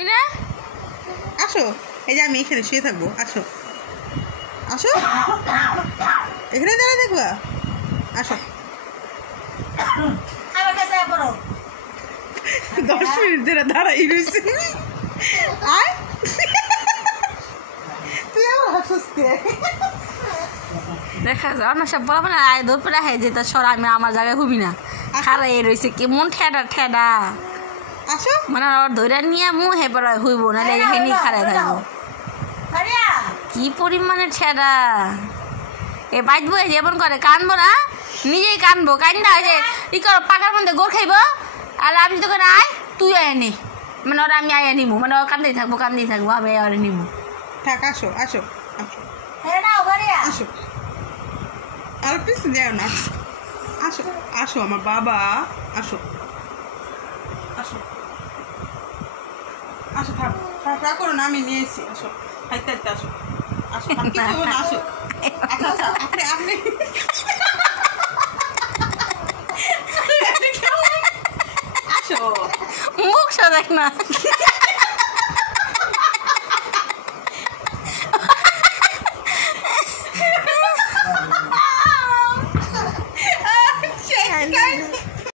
বুঝলে আসো, এই যে আমি এখানে শুয়ে থাকবো, আসো আসো, এখানে দাঁড়া দেখবা, আসো। 10 মিনিট ধরে দাঁড়াই রয়েছে। আয়, তুই আমার হাসিস কে? দেখা যায় অন্য সব বলা মানে আয় দৌড় পেলে হ্যাঁ যেটা সর আমি আমার জায়গায় হুবি না খারাই রয়েছে কেমন ঠেডা ঠেডা আসো, মানে ওর ধৈর্য নিয়ে মুহে পড়ায় হইব নাহলে এখানেই খারাই থাকবো কি পরিমাণে ঠেডা এ বাইতবো যেমন করে কানবো না নিজেই কানবো কান্দা যে ই কর পাকার মধ্যে গোর খাইব আর আমি তো করে আয় তুই আয় নে মানে ওরা আমি আয় নিবো মানে ওর কান্দেই থাকবো আমি ওরে নিবো থাক, আসো আসো আসো আসো, আর পিছু দেও না, আসো আসো আমার বাবা, আসো আসো আসো, থাক থাক করো না, আমি নিয়ে এসেছি, আসো হাইতে হাইতে আসো, আসো আর কিছু হবে না, আসো। আচ্ছা আচ্ছা, আপনি আপনি আসো, মুখ দেখ না